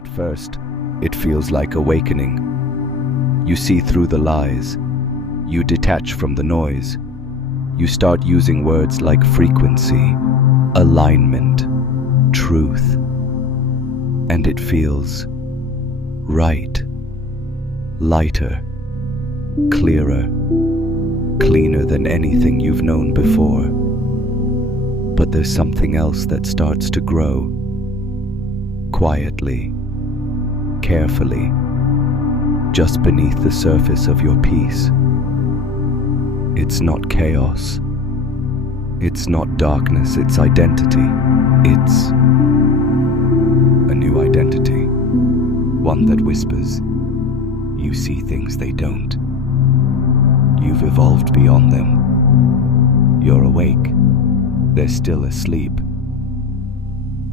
At first, it feels like awakening. You see through the lies. You detach from the noise. You start using words like frequency, alignment, truth. And it feels right, lighter, clearer, cleaner than anything you've known before. But there's something else that starts to grow, quietly, carefully, just beneath the surface of your peace. It's not chaos. It's not darkness, it's identity. It's a new identity. One that whispers, you see things they don't. You've evolved beyond them. You're awake. They're still asleep.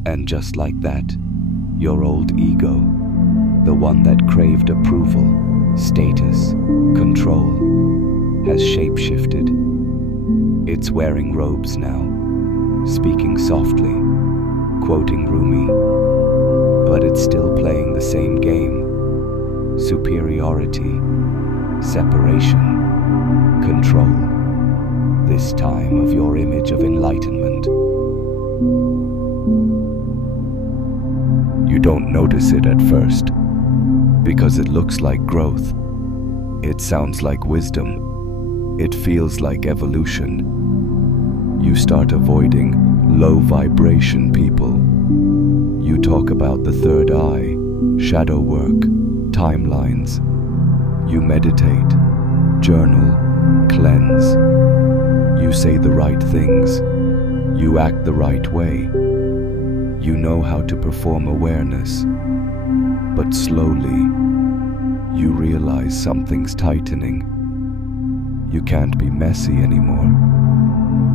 And just like that, your old ego, the one that craved approval, status, control, has shape-shifted. It's wearing robes now, speaking softly, quoting Rumi, but it's still playing the same game. Superiority, separation, control. This time of your image of enlightenment. You don't notice it at first, because it looks like growth. It sounds like wisdom. It feels like evolution. You start avoiding low vibration people. You talk about the third eye, shadow work, timelines. You meditate, journal, cleanse. You say the right things. You act the right way. You know how to perform awareness. But slowly, you realize something's tightening. You can't be messy anymore.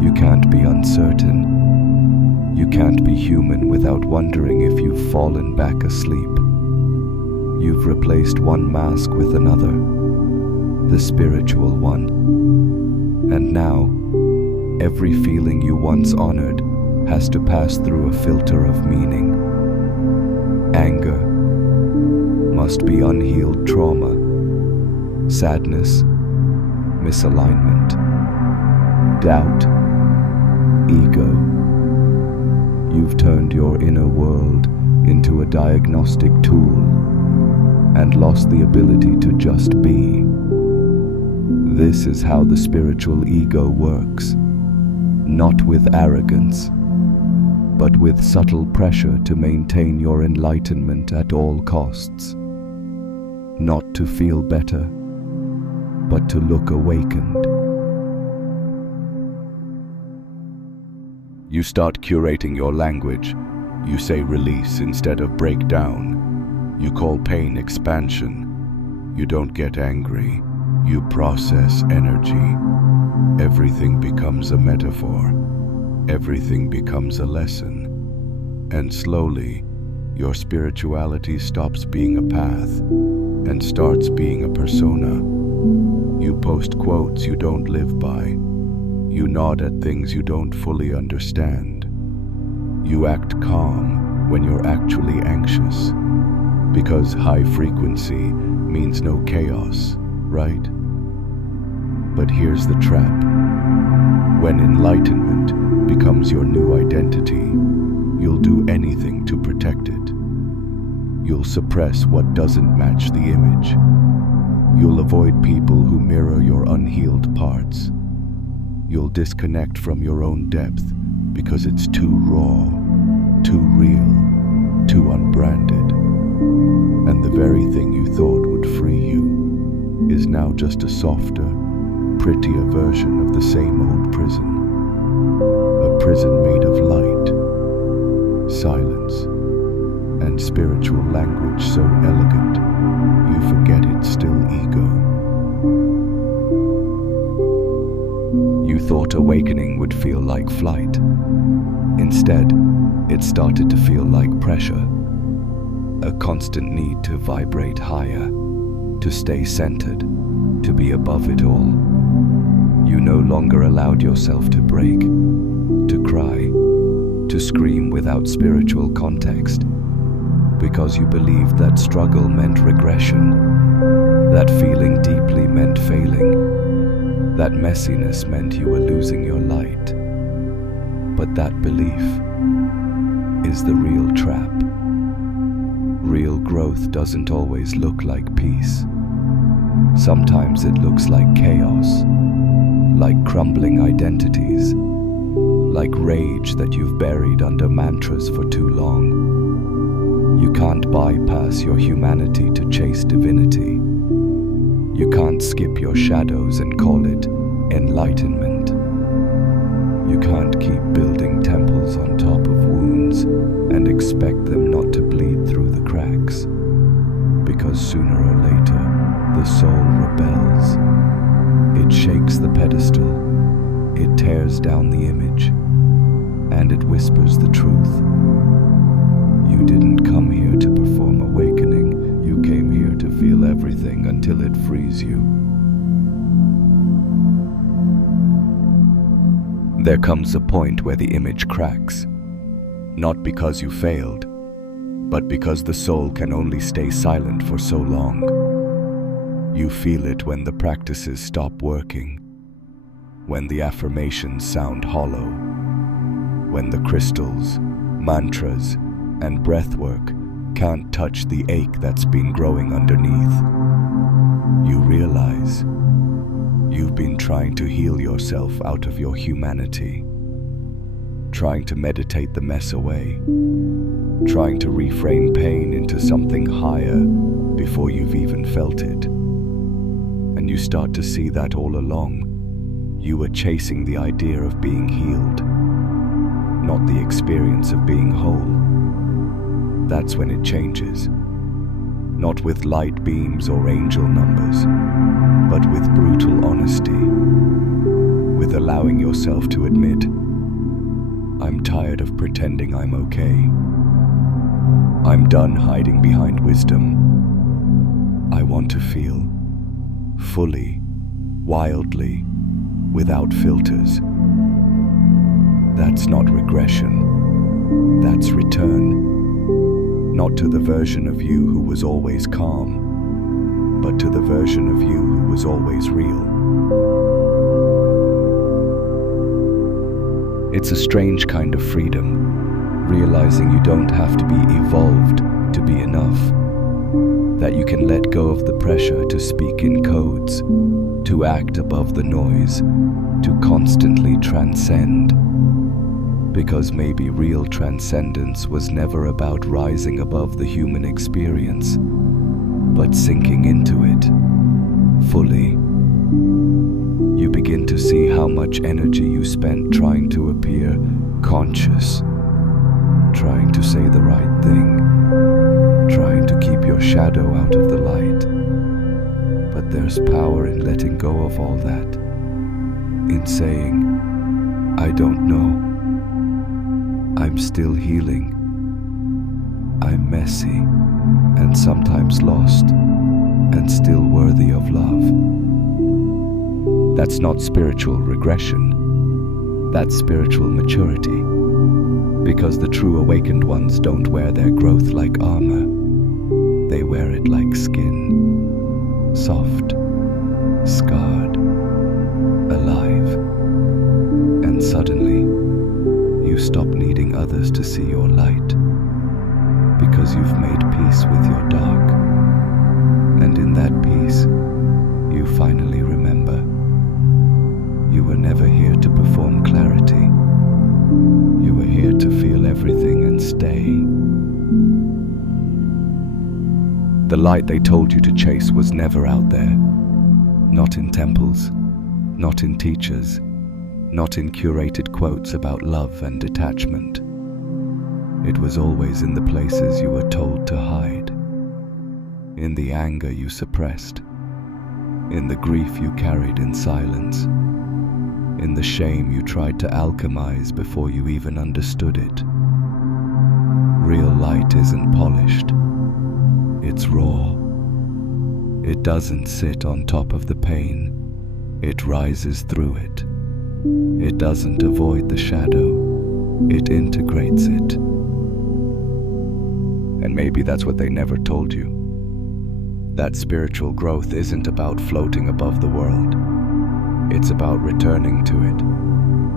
You can't be uncertain. You can't be human without wondering if you've fallen back asleep. You've replaced one mask with another, the spiritual one. And now, every feeling you once honored has to pass through a filter of meaning. Anger must be unhealed trauma. Sadness, misalignment. Doubt, ego. You've turned your inner world into a diagnostic tool and lost the ability to just be. This is how the spiritual ego works, not with arrogance, but with subtle pressure to maintain your enlightenment at all costs. Not to feel better, but to look awakened. You start curating your language. You say release instead of breakdown. You call pain expansion. You don't get angry. You process energy. Everything becomes a metaphor. Everything becomes a lesson. And slowly, your spirituality stops being a path and starts being a persona. You post quotes you don't live by. You nod at things you don't fully understand. You act calm when you're actually anxious, because high frequency means no chaos, right? But here's the trap. When enlightenment becomes your new identity, you'll do anything to protect it. You'll suppress what doesn't match the image. You'll avoid people who mirror your unhealed parts. You'll disconnect from your own depth because it's too raw, too real, too unbranded. And the very thing you thought would free you is now just a softer, prettier version of the same old prison. A prison made of light, silence, and spiritual language so elegant, you forget it's still ego. You thought awakening would feel like flight. Instead, it started to feel like pressure. A constant need to vibrate higher, to stay centered, to be above it all. You no longer allowed yourself to break, to cry, to scream without spiritual context, because you believed that struggle meant regression, that feeling deeply meant failing, that messiness meant you were losing your light. But that belief is the real trap. Real growth doesn't always look like peace. Sometimes it looks like chaos, like crumbling identities, like rage that you've buried under mantras for too long. You can't bypass your humanity to chase divinity. You can't skip your shadows and call it enlightenment. You can't keep building temples on top of wounds and expect them not to bleed through the cracks. Because sooner or later, the soul rebels. It shakes the pedestal, it tears down the image, and it whispers the truth. You didn't come here to perform awakening, you came here to feel everything until it frees you. There comes a point where the image cracks, not because you failed, but because the soul can only stay silent for so long. You feel it when the practices stop working, when the affirmations sound hollow, when the crystals, mantras, and breathwork can't touch the ache that's been growing underneath. You realize you've been trying to heal yourself out of your humanity, trying to meditate the mess away, trying to reframe pain into something higher before you've even felt it. And you start to see that all along, you were chasing the idea of being healed, not the experience of being whole. That's when it changes. Not with light beams or angel numbers, but with brutal honesty, with allowing yourself to admit, I'm tired of pretending I'm okay. I'm done hiding behind wisdom. I want to feel fully, wildly, without filters. That's not regression. That's return. Not to the version of you who was always calm, but to the version of you who was always real. It's a strange kind of freedom, realizing you don't have to be evolved to be enough, that you can let go of the pressure to speak in codes, to act above the noise, to constantly transcend. Because maybe real transcendence was never about rising above the human experience, but sinking into it fully. You begin to see how much energy you spent trying to appear conscious, trying to say the right thing, trying to keep your shadow out of the light. But there's power in letting go of all that, in saying, I don't know. I'm still healing. I'm messy and sometimes lost and still worthy of love. That's not spiritual regression. That's spiritual maturity. Because the true awakened ones don't wear their growth like armor. They wear it like skin. Soft, scarred, alive. And suddenly, you stop needing others to see your light, because you've made peace with your dark. And in that peace, you finally remember, you were never here to perform clarity. You were here to feel everything and stay. The light they told you to chase was never out there. Not in temples, not in teachers, not in curated quotes about love and detachment. It was always in the places you were told to hide, in the anger you suppressed, in the grief you carried in silence, in the shame you tried to alchemize before you even understood it. Real light isn't polished, it's raw. It doesn't sit on top of the pain, it rises through it. It doesn't avoid the shadow, it integrates it. And maybe that's what they never told you. That spiritual growth isn't about floating above the world. It's about returning to it,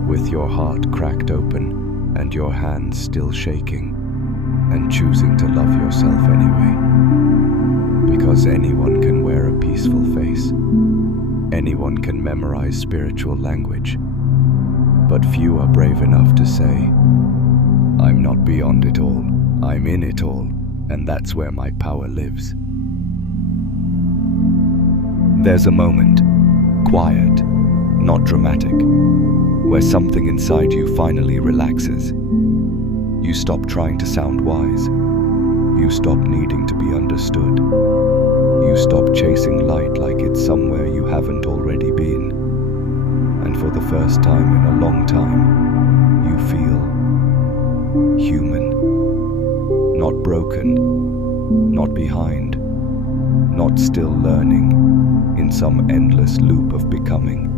with your heart cracked open and your hands still shaking, and choosing to love yourself anyway. Because anyone can wear a peaceful face. Anyone can memorize spiritual language. But few are brave enough to say, I'm not beyond it all, I'm in it all, and that's where my power lives. There's a moment, quiet, not dramatic, where something inside you finally relaxes. You stop trying to sound wise. You stop needing to be understood. You stop chasing light like it's somewhere you haven't already been. And for the first time in a long time, you feel human. Not broken, not behind, not still learning in some endless loop of becoming.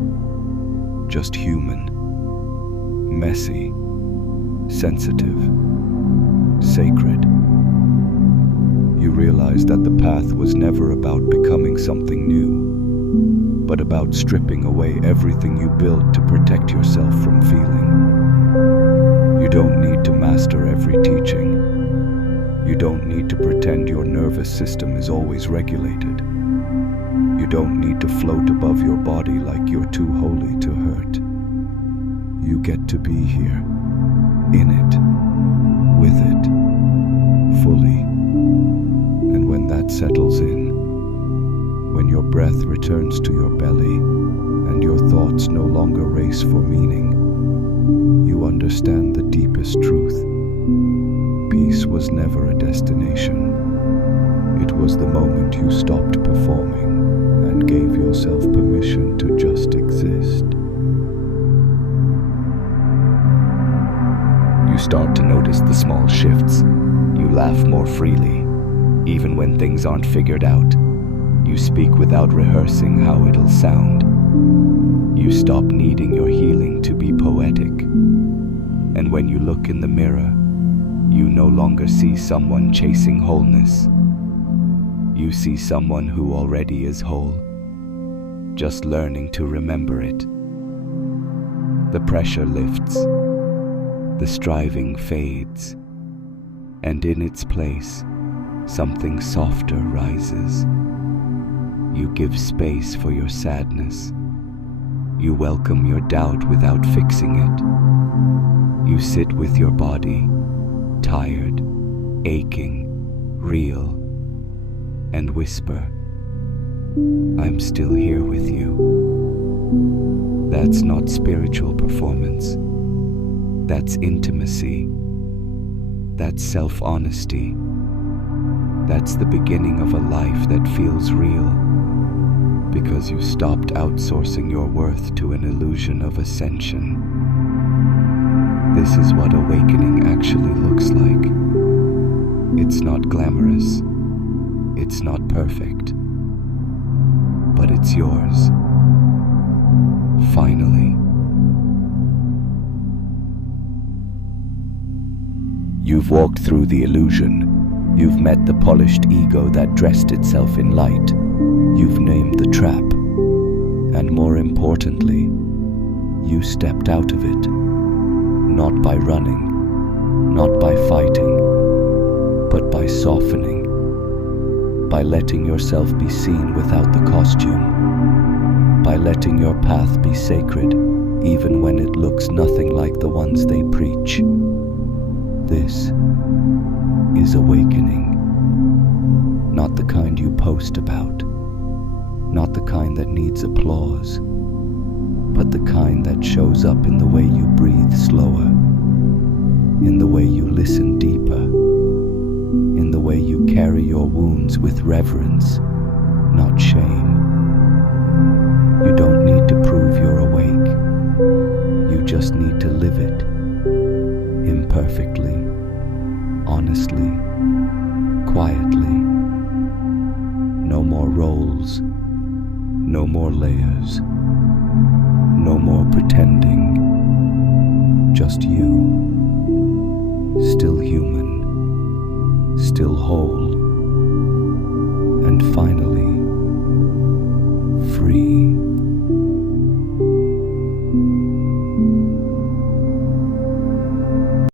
Just human, messy, sensitive, sacred. You realize that the path was never about becoming something new, but about stripping away everything you built to protect yourself from feeling. You don't need to master every teaching. You don't need to pretend your nervous system is always regulated. You don't need to float above your body like you're too holy to hurt. You get to be here, in it, with it, fully. And when that settles in, when your breath returns to your belly and your thoughts no longer race for meaning, you understand the deepest truth. Peace was never a destination. It was the moment you stopped performing and gave yourself permission to just exist. You start to notice the small shifts. You laugh more freely, even when things aren't figured out. You speak without rehearsing how it'll sound. You stop needing your healing to be poetic. And when you look in the mirror, you no longer see someone chasing wholeness. You see someone who already is whole, just learning to remember it. The pressure lifts, the striving fades, and in its place, something softer rises. You give space for your sadness. You welcome your doubt without fixing it. You sit with your body, tired, aching, real, and whisper, I'm still here with you. That's not spiritual performance. That's intimacy. That's self-honesty. That's the beginning of a life that feels real, because you stopped outsourcing your worth to an illusion of ascension. This is what awakening actually looks like. It's not glamorous. It's not perfect. But it's yours. Finally. You've walked through the illusion. You've met the polished ego that dressed itself in light. You've named the trap. And more importantly, you stepped out of it. Not by running, not by fighting, but by softening. By letting yourself be seen without the costume. By letting your path be sacred, even when it looks nothing like the ones they preach. This is awakening. Not the kind you post about. Not the kind that needs applause. But the kind that shows up in the way you breathe slower. In the way you listen deeper. In the way you carry your wounds with reverence, not shame. You don't need to prove you're awake. You just need to live it. Imperfectly, honestly, quietly. No more roles, no more layers, no more pretending. Just you, still human, still whole, and finally free.